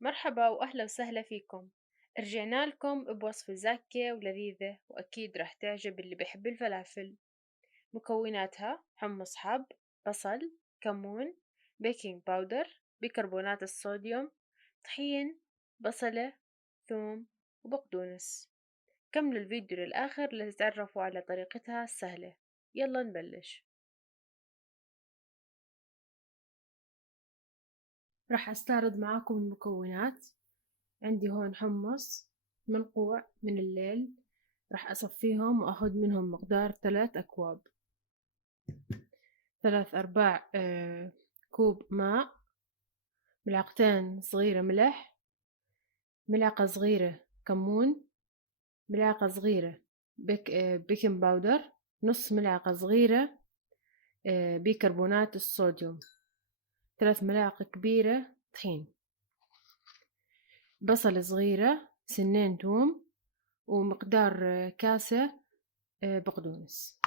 مرحبا وأهلا وسهلا فيكم. رجعنا لكم بوصفة زاكية ولذيذة وأكيد رح تعجب اللي بيحب الفلافل. مكوناتها حمص حب، بصل، كمون، بيكنج باودر، بيكربونات الصوديوم، طحين، بصلة، ثوم، وبقدونس. كملوا الفيديو للآخر لتتعرفوا على طريقتها السهلة. يلا نبلش. راح أستعرض معاكم المكونات. عندي هون حمص منقوع من الليل، راح أصفيهم وأخذ منهم مقدار 3 أكواب، 3/4 كوب ماء، ملعقتين صغيرة ملح، ملعقة صغيرة كمون، ملعقة صغيرة بيكنج باودر، نص ملعقة صغيرة بيكربونات الصوديوم، 3 ملاعق كبيرة طحين، بصلة صغيرة، سنين توم، ومقدار كاسة بقدونس.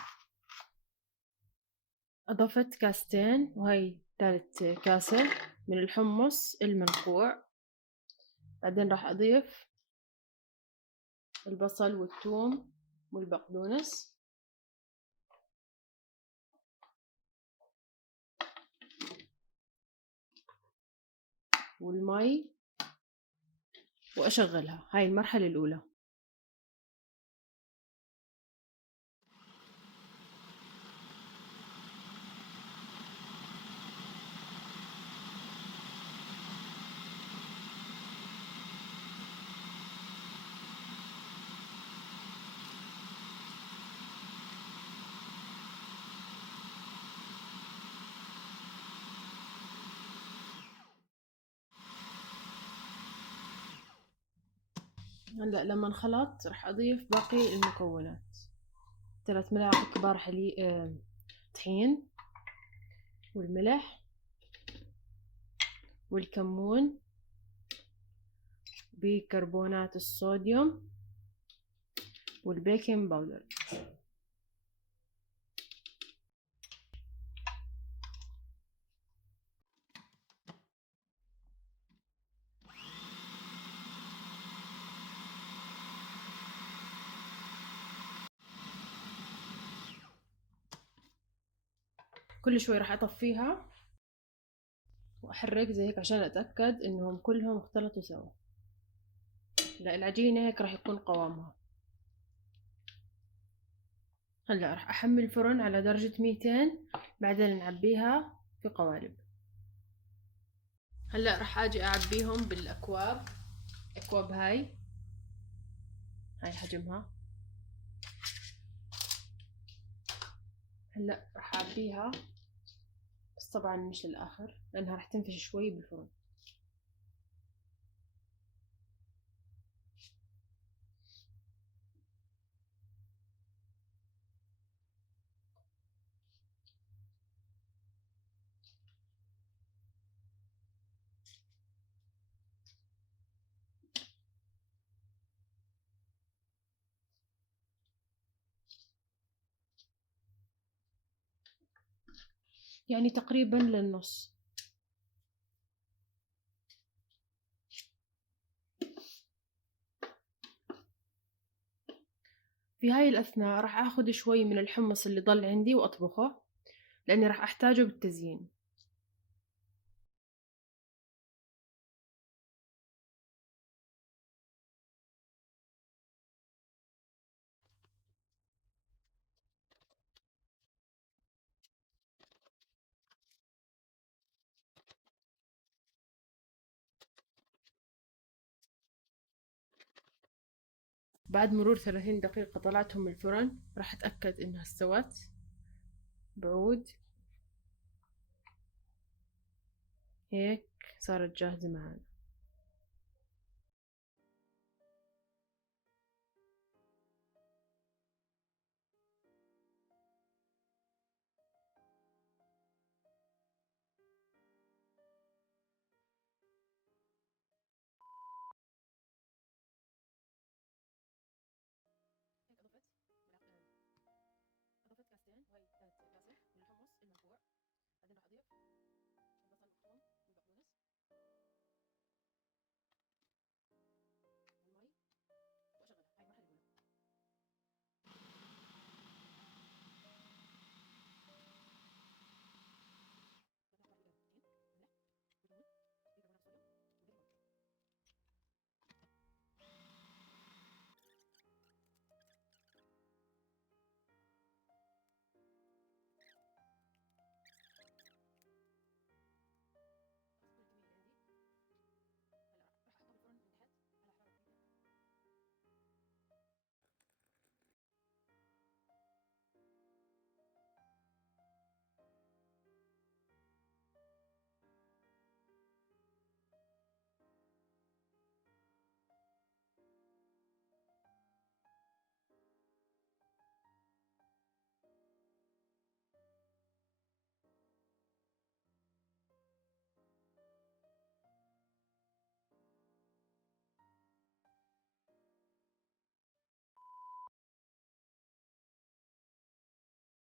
أضفت كاستين وهي 3 كاسة من الحمص المنقوع. بعدين راح أضيف البصل والثوم والبقدونس والمي وأشغلها. هاي المرحلة الأولى. هلا لما انخلط راح أضيف باقي المكونات، 3 ملاعق كبار طحين، والملح والكمون، بيكربونات الصوديوم والبيكنج باودر. كل شوي راح أطفيها وأحرك زي هيك عشان أتأكد إنهم كلهم اختلطوا سوا. لا، العجينة هيك راح يكون قوامها. هلا راح أحمل الفرن على درجة 200، بعدين نعبيها في قوالب. هلا راح أجي أعبيهم بالأكواب. أكواب هاي حجمها. هلا راح أعبيها، بس طبعا مش للآخر لأنها راح تنفش شوي بالفرن. يعني تقريبا للنص. في هاي الأثناء راح أخذ شوي من الحمص اللي ضل عندي وأطبخه، لأني راح أحتاجه بالتزيين. بعد مرور 30 دقيقة طلعتهم من الفرن، راح أتأكد إنها استوت. بعود هيك صارت جاهزة معنا.